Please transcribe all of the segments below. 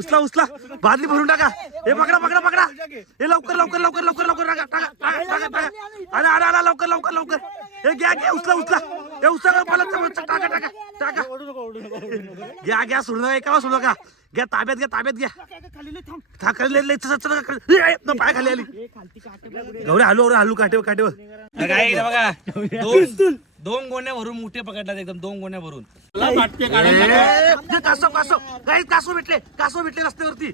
उचला उचला बादली भरून टाका. हे पकडा पकडा पकडा. हे लवकर लवकर लवकर लवकर लवकर टाका टाका टाका टाका. आला अरे अरे लवकर लवकर लवकर. हे घ्या घ्या उचला उचला. हे उचला मला टाका टाका टाका. घ्या घ्या सोडू नका एका सोडू नका घ्या ताब्यात घ्या ताब्यात घ्या. था खाली लय- लय- चल- चल- चल- खाली. ए, ए, न, पाय खाली आली. गौरे हलू अरे हलू काटेवर काटेवर काय बघा दोन दोन गोण्या भरून मोठे पकडतात एकदम दोन गोण्या भरून. कासव कासव. काही कासव भेटले कासव भेटले रस्त्यावरती.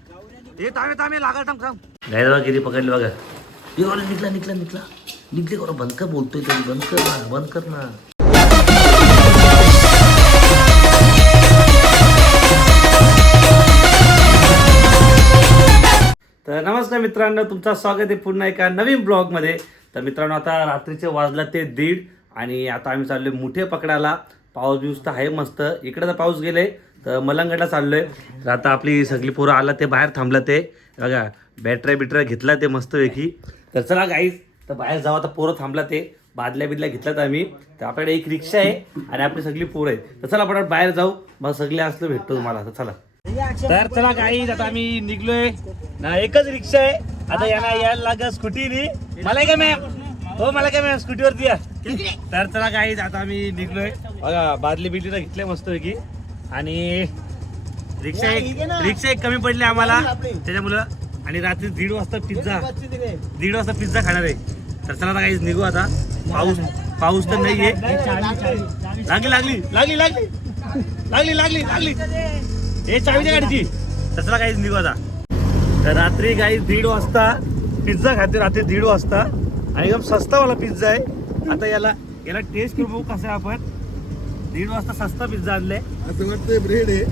हे तामे तामे लागा थांब थांब. गाय बघा किती पकडले बघा. निघला निघला निघला निघले करा बंद कर बोलतोय तरी. बंद कर ना बंद कर ना. तर नमस्कार मित्रांनो तुमचं स्वागत आहे पुन्हा एका नवीन ब्लॉगमध्ये. तर मित्रांनो आता रात्रीचे वाजला ते दीड आणि आता आम्ही चाललोय मुठे पकडायला. पाऊस बिऊस तर आहे मस्त. इकडे तर पाऊस गेले तर मलंगडला चाललोय. तर आता आपली सगळी पोरं आला ते बाहेर थांबलं ते. बघा बॅटऱ्या बिटऱ्या घेतला ते मस्तपैकी. तर चला गाईस तर बाहेर जाऊ आता पोरं थांबला ते. बादल्या बिदल्या घेतल्यात आम्ही. तर आपल्याकडे एक रिक्षा आहे आणि आपली सगळी पोरं आहे तर चला आपण बाहेर जाऊ. मग सगळे असलं भेटतो तुम्हाला. तर चला. तर चला काही आता आम्ही निघलोय. ना एकच रिक्षा आहे. आता यांना यायला लागत स्कूटीने. मला काय मॅम. हो मला काय मॅम. स्कूटीवरती या. तर चला काही आता आम्ही निघलोय. बघा बादली बिदली तर घेतले मस्त पैकी. आणि रिक्षा एक रिक्षा एक कमी पडली आम्हाला. त्याच्यामुळं आणि रात्री दीड वाजता पिझ्झा दीड वाजता पिझ्झा खाणार आहे. तर चला आता काही निघू आता. पाऊस पाऊस तर नाहीये. लागली लागली लागली लागली. लागली लागली लागली. हे चावीच्या गाडीची. तसला काहीच निघू आता. तर रात्री काही दीड वाजता पिझ्झा खाते रात्री दीड वाजता. आणि एकदम सस्तावाला पिझ्झा आहे. आता याला याला टेस्ट करू बघू कसं आहे आपण. दीड वाजता सस्ता पिझ्झा आणलाय. असं वाटतंय ब्रेड आहे.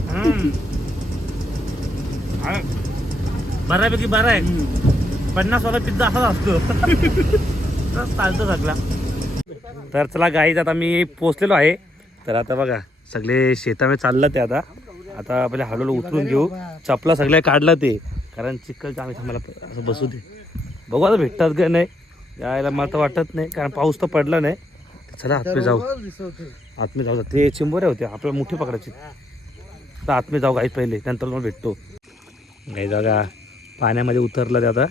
हा. बऱ्यापैकी बरा आहे. पन्नास वाला पिझ्झा असाच असतो. तर चालतं सगळा तर चला गाईज आता मी पोचलेलो आहे. तर आता बघा सगळे शेतामध्ये चाललं ते आता. आता आपल्या हळूहळू उतरून घेऊ. चपला सगळ्या काढला ते. कारण चिखल आम्ही थांबायला असं बसू दे. बघू आता भेटतात का नाही. यायला मला तर वाटत नाही कारण पाऊस तर पडला नाही. चला आतमध्ये जाऊ. आतमध्ये जाऊ. ते चिंबोऱ्या होते आपल्याला मोठी पकडायची. तर आतमध्ये जाऊ गाई पहिले नंतर मग भेटतो. गाई जागा पाण्यामध्ये उतरलं ते आता.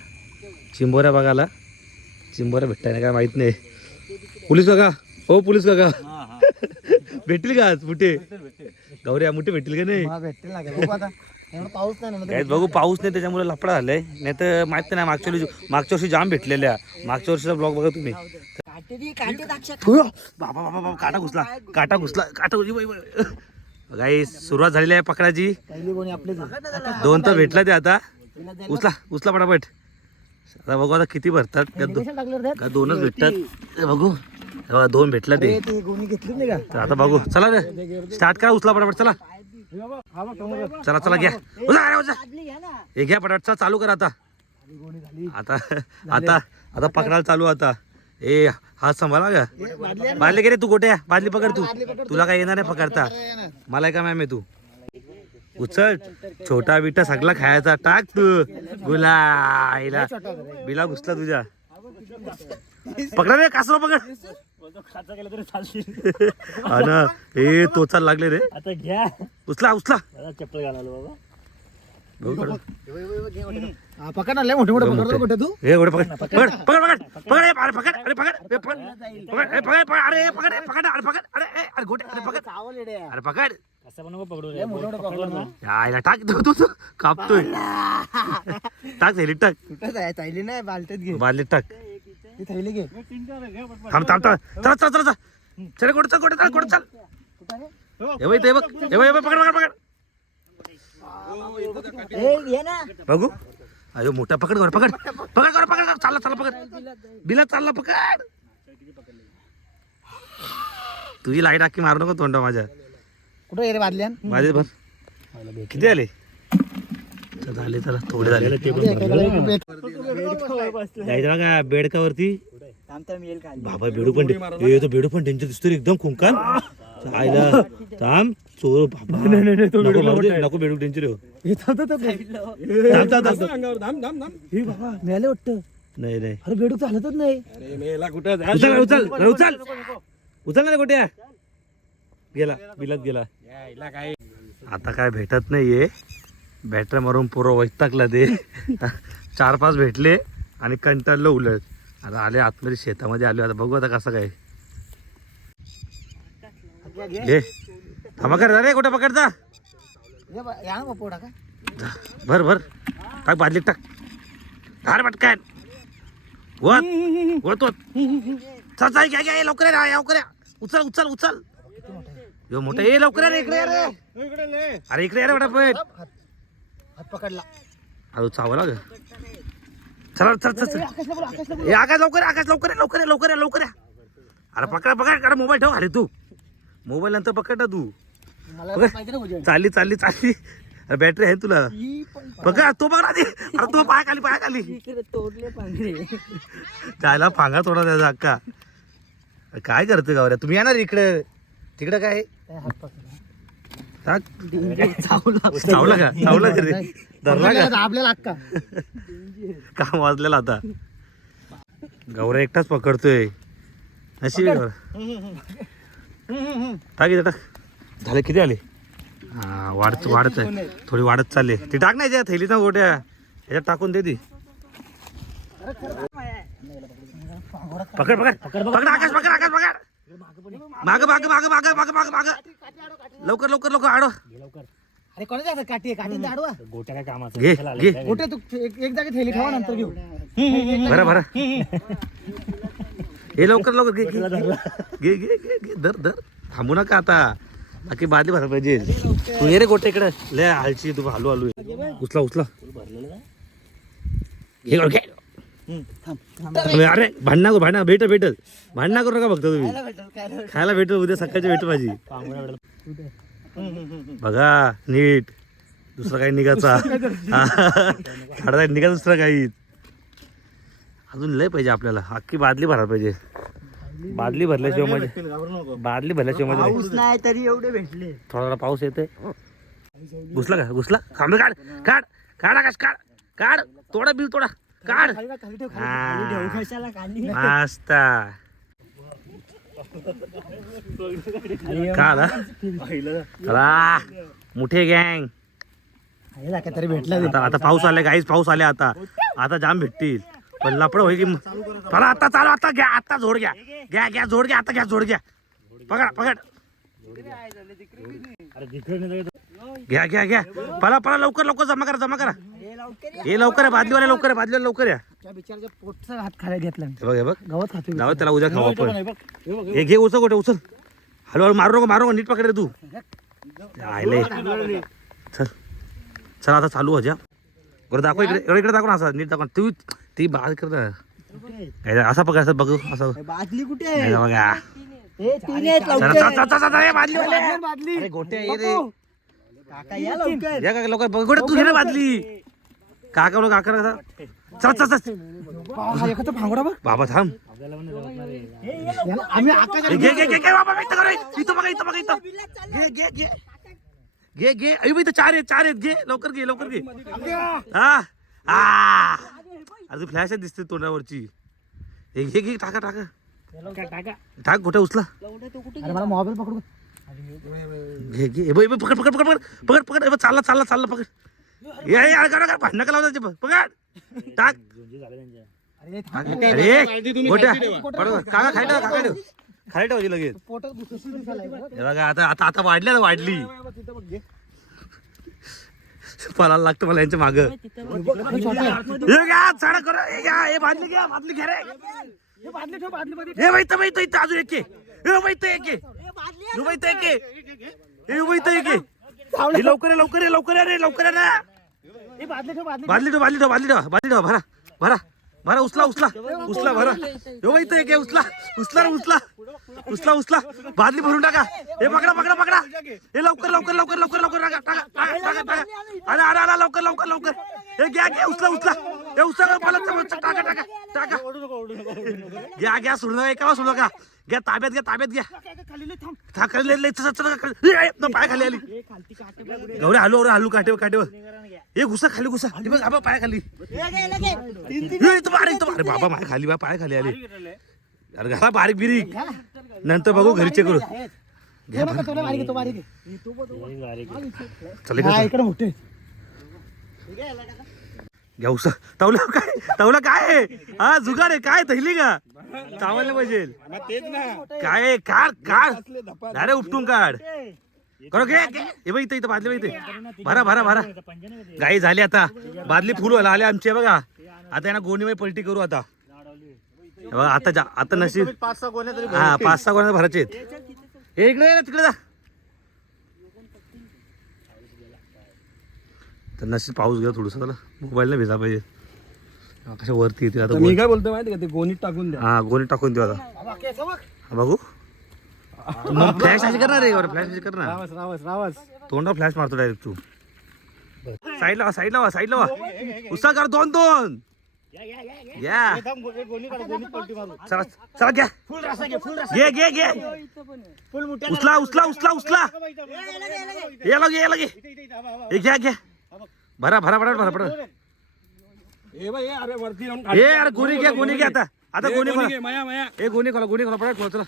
चिंबोऱ्या बघायला. चिंबोऱ्या भेटताय ना काय माहीत नाही. पोलीस काका? हो पोलीस काका. भेटतील का आज? मुठे? गौऱ्या मुठे भेटतील का नाही? भेटतील ना बघू पाऊस नाही ना काय बघू पाऊस नाही त्याच्यामुळे लफडा झालाय. नाही तर माहीत नाही मागच्या वर्षी मागच्या वर्षी जाम भेटलेल्या. मागच्या वर्षीचा ब्लॉग बघा तुम्ही. बाबा बाबा बाबा काटा घुसला. काटा घुसला. काटा घुसली काही सुरुवात झालेली आहे पकडाची. दोन तर भेटला ते आता. उचला उचला पटापट. आता बघू आता किती भरतात. का दो- रे दोनच भेटतात. हे बघू. हे बघा, दोन भेटला ते. ते? ते गोणी घेतली नाही का? तर आता बघू. चला रे. स्टार्ट करा उचला पटापट. चला. चला चला घ्या. उचला, अरे, उचला. हे घ्या पटापट. चला चालू कर आता. गोणी झाली. आता आता आता पकडायला चालू आता. ए हात सांभाळा का बादली गेले तू गोट्या. बादली पकड तू. तुला काय येणार नाही पकडता? मला काय मॅम आहे तू? उचल. छोटा बिटा सगळा खायचा. टाक तू. गुला आईला बिला घुसला तुझ्या. पकडा रे कासव पकड. हा ना ए तोचाल लागले रे. आता घ्या. उचला उचला. चप्पल घालालो बाबा. बघू पकड. पकड ना लय मोठे मोठे पकडतो कुठे तू? ए गोडे पकड. पकड पकड पकड. पकड अरे पकड अरे पकड. ए, पकड. पकड पकड पकड अरे पकड पकड अरे पकड. अरे अरे गोटे अरे पकड. अरे पकड. कसं पण नको पकडू ना. यायला टाक तू तू तू. कापतोय. टाक थैलीत टाक. कुठं थैली नाही बालटेत घे. बादलीत टाक. ती थैली घे. थांब थांब थांब. चला चला चला चला. चल गोड चल गोड चल गोड चल. हे बघ ते बघ. हे बघ हे बघ पकड पकड पकड. ए घे ना. बघू. अयो मोठा पकड गोड पकड. पकड गोड पकड चालला चालला पकड. बिला चालला पकड. तुझी लाइट आखी मारू नको तोंडा माझ्या. कुठं रे बादल्यान? माझे किती आले? चल, झाले चला थोडे झाले. जायचं बघा बेडकावरती? बाबा बेडू पण तो बेडू पण त्यांच्या दिसतो रे एकदम खुंकान. आयला थांब चोर बाबा. नको भाऊ दे, नको बेडू टेन्शन थांब थांब थांब. हे बाबा मिळाले वाटतं. नाही नाही. अरे बेडूक चालतच नाही. उचल उचल उचल. उचल ना गोट्या गेला बिलात गेला. आता काय भेटत नाहीये. बॅटऱ्या मारून पुरं वैतागला ते चार पाच भेटले आणि कंटाळलं उलट. आता आले आतमध्ये शेतामध्ये आलो. आता बघू आता कसं काय. घे थांबा कर रे कुठे पकडता भर भर. टाक बादलीत टाक. अरे पटकन. वत. वत वत. चल चल घ्या घ्या ये लवकर या लवकर या. उचल उचल उचल. यो मोठा ये लवकर या रे, इकडे या रे. अरे इकडे या रे पटापट हात पकडला. अरे चावला ग. चला चल चल चल. ए आकाश लवकर या, आकाश लवकर या, लवकर या, लवकर या, लवकर या. अरे पकड पकड अरे मोबाईल ठेव अरे तू. मोबाईल नंतर पकड ना तू. मला बघ. माहिती ना भुजन. चालली चालली चालली. अरे बॅटरी आहे तुला. ही पण बघा तो बघ ना ते अरे तो पाय खाली पाय खाली. तोडले पांढरे त्याला फांगा थोडा त्याचा अक्का. काय करते गावऱ्या? तुम्ही येणार इकडे. तिकडे काय? चावला. का? चावलं का रे? धरला का? आपल्याला अक्का काम वाजलेला आता. गौऱ्या एकटाच पकडतोय. गौऱ्या. टाक इथे टाक. झाले किती आले? हा वाढत वाढत आहे. थोडी वाढत चालली. ती टाक नाही त्या थैलीत ना गोट्या. ह्याच्यात टाकून दे ती. पकड. पकड पकड. आकाश पकड आकाश पकड. माग माग माग माग माग माग माग लवकर लवकर लवकर आडो अरे कोणाच्या हातात काठी आहे? काठी आडवा? घे घे. कुठे तू? एक एक जागी थैली ठेवा नंतर घेऊ. बरं बरं. हे लवकर लवकर घे घे घे. घे घे घे धर धर. थांबू नका आता. बाकी बादली भरा पाहिजे. तू ये रे गोटे इकडे. लय हालची तू हलू हलू आहे. उचला उचला. घे घे. अरे, भांडणा करू भांडणा भेट भेटल. भांडणा करू नका फक्त तुम्ही. खायला भेटल उद्या सकाळची भेट माझी बघा नीट. दुसरं काही निघाचा खाडा निघा दुसरं काही. अजून लय पाहिजे आपल्याला. अख्खी बादली भरायला पाहिजे. बादली भरल्याशिवाय म्हणजे बादली भरल्याशिवाय नाही. नाही तरी एवढे भेटले. थोडा थोडा पाऊस येतोय. घुसला का? घुसला? खांबे काढ. काढ. काढ आकाश काढ. काढ. तोडा बिल तोडा. काढ. हा. मस्त. का आला चला मोठे गँग. तरी भेटलं आता आता पाऊस आले काहीच पाऊस आले आता. आता जाम भेटतील. पण लपड होईल की चला आता चालू आता घ्या आता जोड घ्या. घ्या घ्या जोड घ्या आता घ्या जोड घ्या. पकड पकड. घ्या घ्या घ्या. पळा पळा लवकर लवकर जमा करा जमा करा. हे लवकर आहे बादलीवाले लवकर आहे बादलीवाले लवकर या. त्या बिचारच्या पोटचा हात खायला घेतला हे बघ हे बघ. गवत खातो त्याला उद्या खाऊ आपण. हे घे उचल गोटे उचल. हळूहळू मारू नको मारू नको नीट पकड तू. आयले चल. चल आता चालू हजा बरं दाखव इकडे. इकडे इकडे दाखव ना असं नीट दाखव. तू ती बाहेर कर ना. काय असा पकड असं बघू असं. बादली कुठे हे बघा. हे तीन आहेत चला, चला, चला, चला, चला, हे बादलीवाले. बादली अरे गोटे ये रे. काका या लवकर. या का लवकर बघ. गोटे तू घे ना बादली काका लोक काका कसा चल चल चल. एखादा भांगडा बघ. बाबा थांब. आम्ही घे घे घे घे बाबा इथं करा इथं बघा इथं बघा इथं. घे घे घे. घे घे. अरे इथं चार आहेत चार आहेत. घे लवकर घे लवकर घे. हा. आ. अजून फ्लॅश दिसते तोंडावरची. हे घे घे टाका टाका. टाक कुठे उचला. अरे मला मोबाईल पकडू घे घे. पकड पकड पकड पकड पकड बघ, चालला चालला चालला पकड. ये यार करा करा भांडणं लावतात बघ. टाक अरे गोट्या बरोबर काका ठेवा काका ठेव खाली ठेवायची लगेच. हे बघा आता आता आता वाढली वाढली. पळायला लागतं मला यांच्या माग हे. हे चढ कर हे हे बादली घ्या बादली घ्या रे हे हे तर इथं अजून एक. हे एक. हे एक. हे एक. हे लवकर लवकर लवकर रे लवकर ना हे बादली ठेव बादली बादली ठेव बादली ठेव बादली भरा भरा. भरा उचला उचला. उचला भरा. हे बाई तर एक उचला. उचला रे, उचला. उचला उचला. बादली भरून टाका. हे पकडा पकडा पकडा. हे लवकर लवकर लवकर लवकर लवकर टाका टाका टाका टाका अरे अरे अरे लवकर लवकर लवकर. हे घ्या घ्या उचला उचला. हे उचला टाका टाका टाका. घ्या घ्या सोडू नका एका सोडू नका. घ्या ताब्यात घ्या ताब्यात घ्या. खाली लय थांब. था खाली लय- लय चल- चल- चल- ए, ए, न, पाय खाली आली. काटे. गौरे हलू अरे हलू काटेवर काटेवर हे घुसा खाली घुसा. बघ आबा पाय खाली. अरे बाबा माय खाली बा पाय खाली आली. अरे घाला बारीक बिरीक नंतर बघू घरी चेक करू. चल इकडे. इकडे मोठे घ्या उसा तवला काय? तवला काय आहे? हा जुगार आहे. काय थैली का? चावलं पाहिजे. तेच ना. काय आहे? काढ काढ. अरे उपटून काढ. करो घे घे. हे बघ इथं इथं बादली बघ इथे. भरा भरा भरा. गाई झाली आता. बादली फुल व्हायला आले आमचे बघा. आता यांना गोणीमध्ये पलटी करू आता. हे बघा आता जा- आता नशीब. पाच सहा गोण्या तरी हा पाच सहा कोणाला भरायचे आहेत. हे इकडे ये ना, तिकडे जा. तर नशीब पाऊस गेला थोडस त्याला मोबाईलला भेजा पाहिजे. कशा वरती येते आता मी काय बोलतो माहिती का? ते गोणीत टाकून द्या. हा गोणी टाकून देऊ आता. हा, बघू. मग फ्लॅश अशी करणार रे फ्लॅश अशी करणार. रावस रावस रावस. तोंडा फ्लॅश मारतो डायरेक्ट तू. साईडला वा साईडला वा साईडला वा उसा कर दोन दोन. या गोणी काढ गोणीत पलटी मारू. चला चला घ्या. फुल रसा घे फुल रसा घे घे. उचला उचला उचला उचला. ये लगे ये लगे. घ्या घ्या. भरा भरा भरा भरा भरा. ए बाई ए, अरे वरती येऊन हे यार गोणी घ्या गोणी घ्या आता. आता गोणी खोला. घे माया माया. हे गोणी खोला गोणी खोला पडा खोला चला.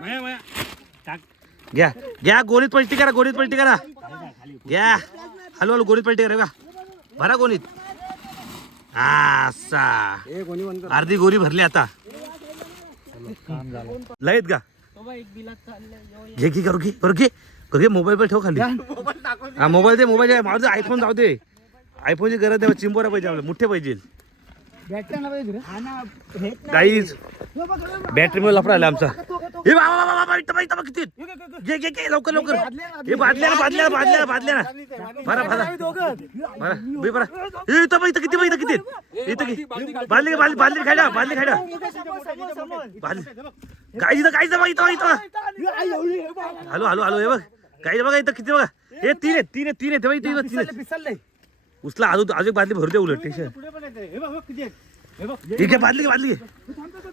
माया माया. टाक. घ्या घ्या गोणीत पलटी करा गोणीत पलटी करा. घ्या. हलू हलू गोणीत पलटी करा भरा गोणीत. ए बंद कर. अर्धी गोरी भरली आता. लयत का घे घे करू घे. करू घे. करू घे. मोबाईल पण ठेव खाली. हा मोबाईल दे मोबाईल आयफोन जाऊ दे. आयफोनची गरज नाही चिंबोरा पाहिजे आपल्याला मोठे पाहिजे. गाईज बॅटरी मुळे लफडा आला आमचा. हे बाबा बाबा बाबा इथं बघ, इथं बघ किती. घे घे घे लवकर लवकर. हे बादल्या ना बादल्या ना बादल्या ना बादल्या ना बरा बरा बरा बे बरा हे इथं बघ इथं किती बघ इथं किती. इथं किती. बादली बादली बादली खायला बादली गाई इथं गाईचं बघ इथं बघ, इथं हॅलो हॅलो हॅलो हे बघ. गाईचं बघा इथं किती बघा. हे तीन आहेत तीन आहेत तीन आहेत हे बघ, इथं तीन आहेत. उचला अजून अजून बादली भरू दे उलट टेन्शन. पुढे पण येते. हे बघ बघ किती आहेत हे बघ ठीक आहे बादली घे बादली घे.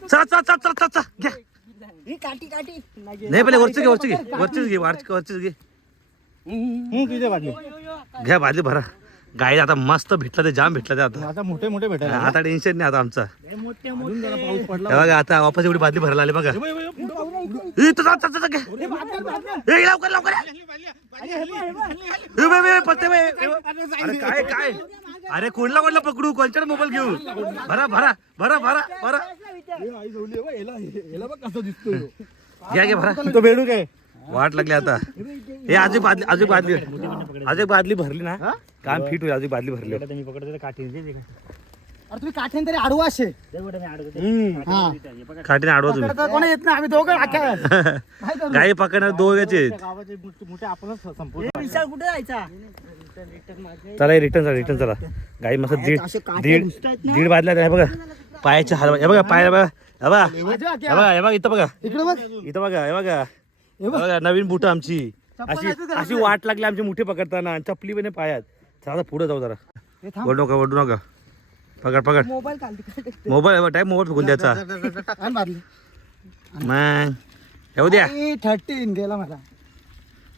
चला चला चला चला चला घ्या काठी काठी. नाही पहिले वरची घे वरची घे. वरचीच घे वरची वरचीच घे. हम्म, तुझ्या बाटली घ्या बादली भरा. गाई आता मस्त भेटला ते जाम भेटला ते आता. आता मोठे मोठे भेटायला आता टेन्शन नाही आता आमचा. पाऊस पडला. हे बघा आता वापस एवढी बादली भरायला आली बघा. बघ, बघ, पुढं. ए, इथं जा, जा, जा, जा, घे. ए, लवकर लवकर ए, बे, बे, पत्ते बे. ए, अरे काय काय? अरे कोणला कोणला पकडू? कोणच्या मोबाईल घेऊ? भरा भरा भरा भरा भरा. हे आई झोली आहे बघ, याला याला बघ कसं दिसतोय. ह्यो. घ्या घ्या भरा. तो बेडूक आहे वाट लागली आता. हे अजून बादली अजून बादली अजून बादली भरली ना. काम फिट होईल अजून बादली भरली. मी पकडतो काठी अरे तुम्ही काठीन तरी आडवा असे. हा. काठीने आडवा तुम्ही. कोणी येत नाही आम्ही दोघं आख्या काय करू? गाई पकडणार दोघांचे आहेत. गावाचे मोठे मोठे आपणच संपूर्ण विशाल कुठे जायचा? चला रिटर्न चला रिटर्न चला गाई मस्त दीड दीड. दीड बादल्या हे बघा. पायाचे हाल हे बघा पाय बघा. हे बघा हे बघा इथं बघा. इकडे बघ. इथं बघा हे बघा. बघा. नवीन बुट आमची. अशी अशी वाट लागली आमची मुठे पकडताना आणि चपली पण पायात. चला पुढे जाऊ जरा. हे थांब. वडू नका वडू नका. पकड पकड. मोबाईल मोबाईल टाईम मोबाईल फेकून द्यायचा. आण बादली मग येऊ द्या. थर्टीन गेला माझा.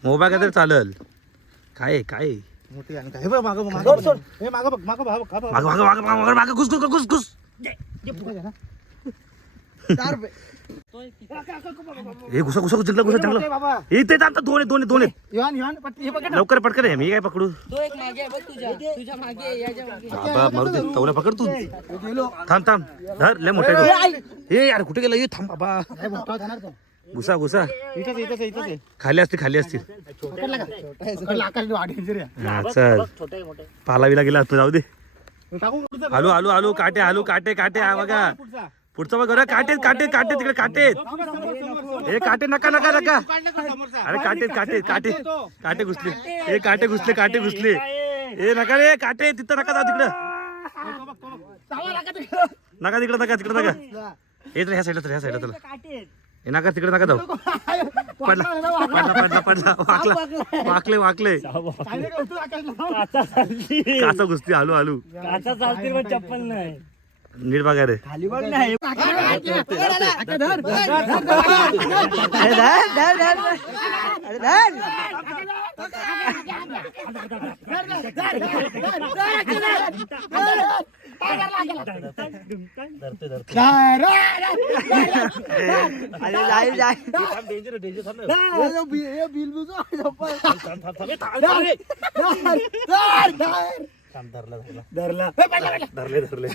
मोबाईल काय तरी चालेल. काय आहे, काय? आहे? मोठी आणि काय? हे बघ मागं मागं बघ हे मागं बघ मागं बघ हा बघ, हा बघ मागं मागं मागं मागं मागं मागं घुस घुस घुस. घुस चार रुपये हे घुसा घुसा जिंकला घुसा चांगलं. ते आता दोन आहेत, दोन आहेत, दोन हे लवकर पटकन आहे मी काय पकडू? तो एक मागे आहे बघ तुझ्या. तुझ्या मागे आहे, याच्या मागे. बाबा मारू दे. तवला पकड तू. थांब थांब. धर लय मोठा आहे. हे यार कुठे गेला? हे थांब बाबा. घुसा घुसा. आहे, आहे खाली असतील खाली असतील. पकडला का? छोटा आहे पकडला आकाश वाढ डेंजर आहे हा चल. पाला बिला गेला असतो जाऊ दे. हे आलू आलू आलू काटे आलू काटे काटे हा बघा. पुढचा बघ अरे काटे काटे काटे तिकडे काटे हे काटे नका नका नका. अरे काटे काटे काटे काटे घुसले. हे काटे घुसले काटे घुसले. हे नका रे काटे तिथं नका जाऊ तिकडं. नका तिकडं नका तिकडं नका. हे तर ह्या साईडला तर ह्या साईडला चला हे नका तिकडे नका जाऊ. पडला पडला पडला पडला. वाकला वाकले वाकले. काचा घुसते आलू आलू. आता चालते पण चप्पल नाही. नीट बघा रे. खाली बघ धरला. धरले धरले.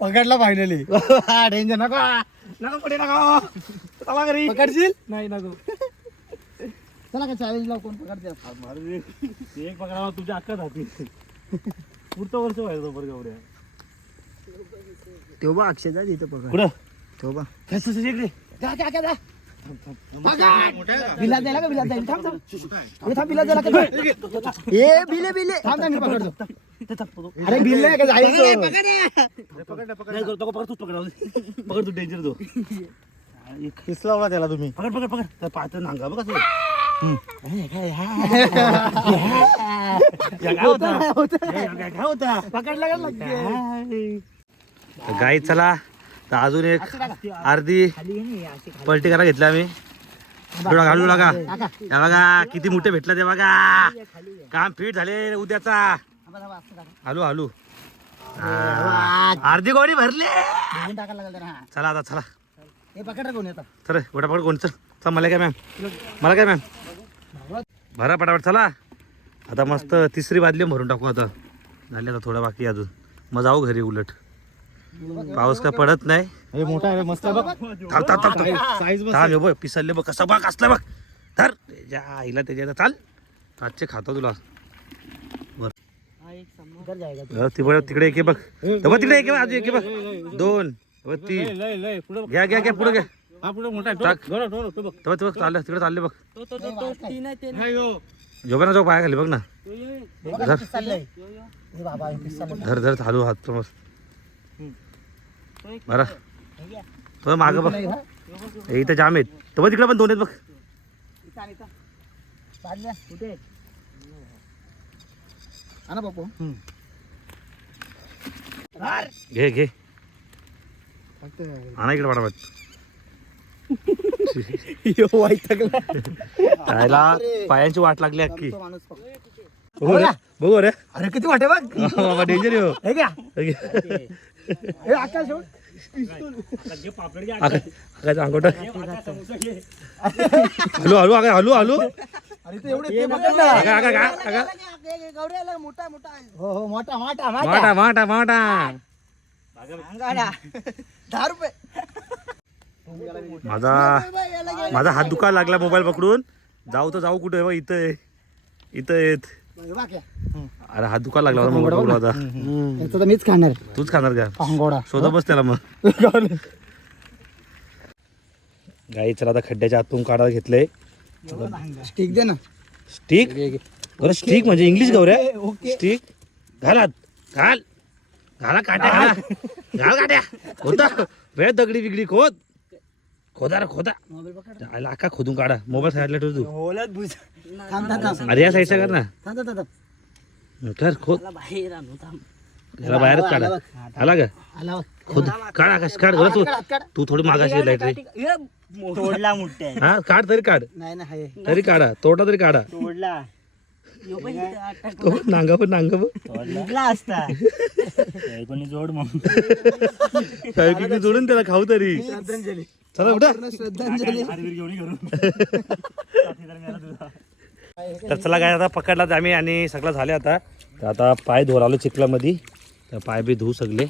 पकडला फायनली डेंजर नको नको पुढे नको. चला घरी. पकडशील? नाही नको. चला का चॅलेंज लाव कोण पकडते? एक पकडा तुझ्या अक्का जाती. पुढचं वर्ष व्हायचं बरं गावड्या तो बा अक्षयचा तिथं पकड. कुठं? तो बा. कसं इकडे जा जा जा, जा बिलात द्यायला का? बिलात द्यायला थांब थांब. ए, थांब बिलात द्यायला का? ए बिले बिले. थांब थांब मी पकडतो. अरे बिल नाही का? जायचं पकड पकड. तूच पकड. पकड तू डेंजर तो. किसला त्याला तुम्ही. पकड पकड पकड. त्या पाहतं नांगा बघ होता पकडला का गाई चला. तर अजून एक अर्धी पलटी करा घेतली आम्ही. डोळा घालू नका. या. बघा किती मोठे भेटलं ते बघा. काम फिट झाले उद्याचा. हलू हलू. अर्धी गोडी भरली. चला आता चला. चल पकड कोण चल चल मला काय मॅम मला काय मॅम भरा पटापट चला. आता मस्त तिसरी बादली भरून टाकू आता. झाली आता थोडा बाकी अजून. मग जाऊ घरी उलट. पाऊस काय पडत नाही. मोठा आहे मस्त बघ. थांब थांब थांब थांब. साईज थांब हे बघ पिसरले बघ कसं बघ असलं बघ. धर. त्याच्या आईला त्याच्या चाल. आजचे खातो तुला. तिकडे तिकडे एक आहे बघ. तर बघ तिकडे एक अजून एक आहे बघ. दोन तर तीन. घ्या घ्या घ्या पुढे घ्या. हा. तर चाललं तिकडे चालले बघ. तो तो तो तो तीन आहे ते हा, यो. जोगा ना जो पाया खाली बघ ना. हे हे. धर धर चालू हात समज बरं. तो मागं बघ. हा? इथं जाम आहेत. तर बघ तिकडे पण दोन आहेत बघ. कुठे ना बापू घे घे. आणा इकडे पटापट. त्याला पायांची वाट लागली अख्खी. बघू रे. बघू रे. अरे किती वाटे बघ. डेंजर हो. हे आकाश हो. आकाश अंगोट हॅलो हॅलो आका हॅलो हॅलो. अरे ते एवढे ते पकड ना. आका आका आका आका हो हो मोठा मोठा मोठा. माटा माटा माटा दहा रुपये. माझा माझा हात दुखायला लागला मोबाईल पकडून. जाऊ तर जाऊ कुठे इथं आहे. इथं येत. अरे हात दुखायला लागला होता तर मीच खाणार तूच खाणार का? पांगोडा शोधा बस त्याला मग. गाई चला आता खड्ड्याच्या आतून काढायला घेतलंय. स्टिक दे ना. स्टिक? बरं स्टिक म्हणजे इंग्लिश गौऱ्या. स्टिक? घालात घाल. घाला काट्या घाला. घाल काट्या. खोदा. वेळ दगडी बिगडी खोद. खोदा रे खोदा. आला अख्खा खोदून काढा. मोबाईल साईडला ठेव तू. थांब थांब थांब. अरे या साईडचा कर ना. थांब थांब थांब. कर खोद. मला बाहेर आणू थांब. त्याला बाहेरच काढा. आला का आला बघ. खोद. काढ आकाश काढ. बरं तू. तू थोडी मागाशी लाइट रे तोडला मुठ्या हा काढ तरी काढ. नाही ना हाय. तरी काढा. तोडा तरी काढा. तोडला. यो पण इथं अटॅक तो नांगा पण नांगा पण. असता. कोणी जोड मग. जोडून त्याला खाऊ तरी. श्रद्धांजली. चला उठा. पूर्ण श्रद्धांजली. तर चला काय आता पकडला आम्ही आणि सगळं झाले आता. तर आता पाय धुरावले चिखलामध्ये. तर पाय बी धुवू सगळे.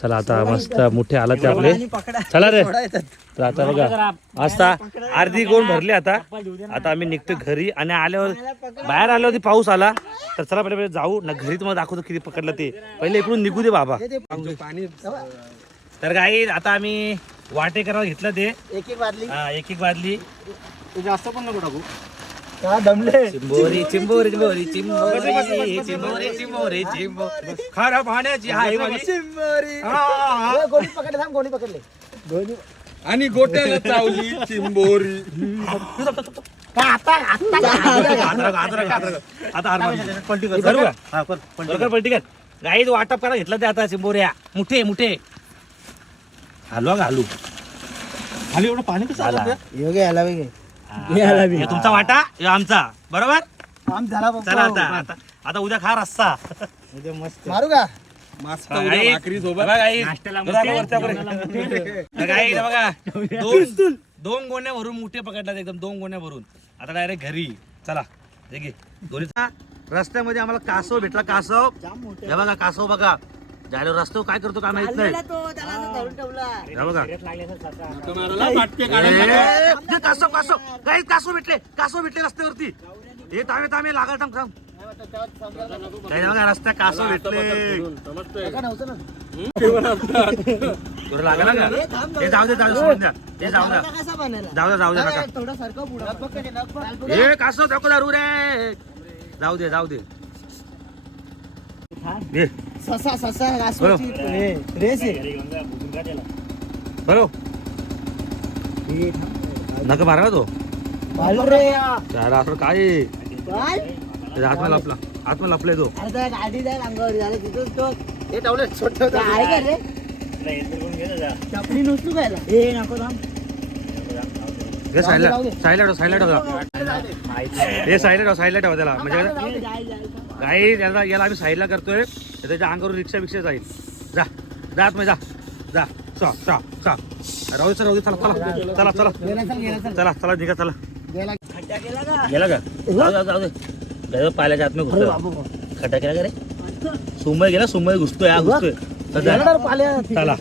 चला आता मस्त मोठे आला ते आपले. चला रे. तर आता बघा आता अर्धी गोण भरली आता. आता आम्ही निघतो घरी आणि आल्यावर बाहेर आल्यावरती पाऊस आला. तर चला पहिले पहिले जाऊ. ना घरी तुम्हाला दाखवतो किती पकडलं ते. पहिले इकडून निघू दे बाबा. तर काही आता आम्ही वाटे करायला घेतलं ते. एक एक बादली. हा, एक एक बादली. जास्त पण नको टाकू. का दमले चिंबोरी चिंबोरी चिंबोरी चिंबोरी चिंबोरी चिंबोरी चिंबोरी खरा पाण्याची माझी ए, गोणी पकडले थांब गोणी पकडले आणि गोट्याला चावली चिंबोरी आता आता आता हार मारली. पलटी कर करू का? हा, कर. पलटी कर पलटी कर गाईत वाटप करा घेतलं ते आता चिंबोऱ्या मुठे मुठे हलवा घालू खाली एवढं पाणी कसं झाला. योगे आला हे तुमचा वाटा हे आमचा. बरोबर? काम झाला चला आता आता आता उद्या खा रस्ता मारू का? मस्त उद्या गाई- भाकरी सोबत. बघा इथं दोन दोन गोण्या भरून मोठे पकडतात एकदम दोन गोण्या भरून. आता डायरेक्ट घरी. चला. हे घे. दोन्ही रस्त्यामध्ये आम्हाला कासव भेटला. कासव. हे बघा कासव बघा. जायला रस्त्यावर काय करतो काय माहीत नाही. हे बघा. ए, ते कासव कासव. काही कासव भेटले कासव भेटले रस्त्यावरती. हे तामे तामे लागल थांब थांब. काही बघा रस्त्या कासव भेटले. तुला लागला का हे जाऊ दे जाऊ दे सोडून द्या. हे जाऊ द्या. जाऊ द्या जाऊ द्या नका. थोडं सारखं पुढं. हे कासव दाखव दारू रे. जाऊ दे जाऊ दे. ये ससा ससा कासवाची हे, रेस आहे बरोबर. नका मारा तो. भालू रे. त्याला असं काय? आहे? त्याच्या आतमध्ये लपला. आतमध्ये लपलाय तो. अरे त्या गाडी जाईल अंगावर झालं. तिथंच तो. हे ठेवलं. छोट आहे का रे? चपली नुसतो खायला ए नको थांब. हे साईडला जाऊ दे. साईडला ठेव. साईडला ठेवा हे साईडला ठेवा साईडला ठेवा त्याला. म्हणजे जाय जाय काही याला याला आम्ही साईडला करतोय. तर त्याच्या अंगावर रिक्षा बिक्षा जाईल. जा जा आतमध्ये जा. जा. सा सा सा राहू दे, राहू दे, चला चला. चला चला. चल चल निघा चला. गेला का? गेला का जाऊ जाऊ जाऊ दे त्याच्या पाल्याच्या आतमध्ये बाबू. खड्डा केला का रे? सुमय गेला सुमय घुसतोय हा घुसतोय. तर जा. चला.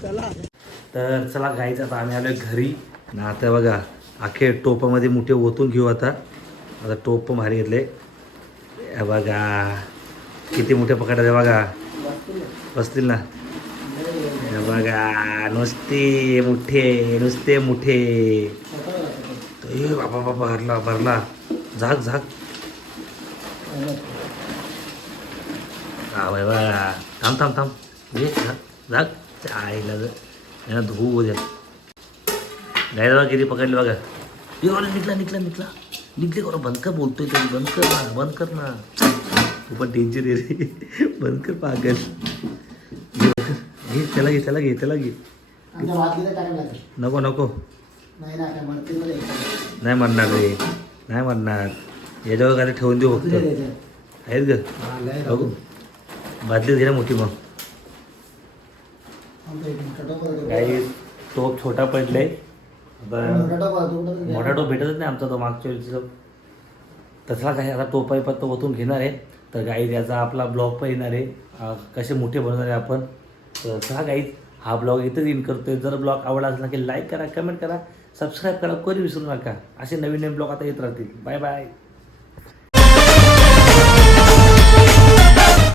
तर चला गाईचं आता आम्ही आलोय घरी. ना आता बघा अखे टोपामध्ये मोठे ओतून घेऊ आता. आता टोप पण भारी घेतले. हे बघा. किती मोठे पकडतात दे बघा. बसतील ना. बघा नुसते मोठे नुसते मोठे. बाबा बाबा भरला भरला. झाक झाक. हा बाय बघा. थांब थांब थांब. ये झाक झाक. आईला यांना धुवू द्या गायला बघा किती पकडले बघा. निघला निघला निघला निघले करा बंद कर बोलतोय तरी. बंद कर ना बंद कर ना. पण टेन्शन आहे रे. बंद कर पागल. घे, त्याला घे त्याला घे त्याला घे. नको नको. नाही काय म्हणणार रे. नाही म्हणणार. याच्यावर काय ठेवून देऊ फक्त. आहेत ग. बघू. बादलीत घे ना मोठी मग. काही टोप छोटा पडले मोठा टोप भेटतच नाही आमचा तो मागच्या वेळेचा तसला काही आता टोप आहे पण तो ओतून घेणार आहे. तर गाई याचा आपला ब्लॉग पण येणार आहे. कसे मोठे बनवणार आहे आपण? तर सहा गाईज हा ब्लॉग इथंच इन करतो आहे जर ब्लॉग आवडला असला की लाईक करा कमेंट करा सबस्क्राईब करा कोणी विसरू नका. असे नवीन नवीन ब्लॉग आता येत राहतील. Bye bye